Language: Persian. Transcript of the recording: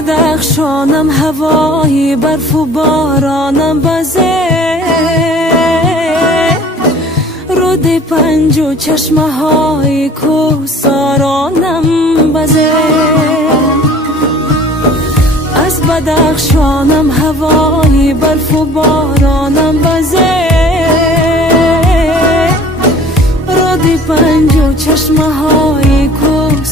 درخشانم هوای برف و بارانم بزه، رود پنج و چشمه های کوهسارانم بزه. از بدخشانم هوای برف و بارانم بزه، رود پنج و چشمه های کوه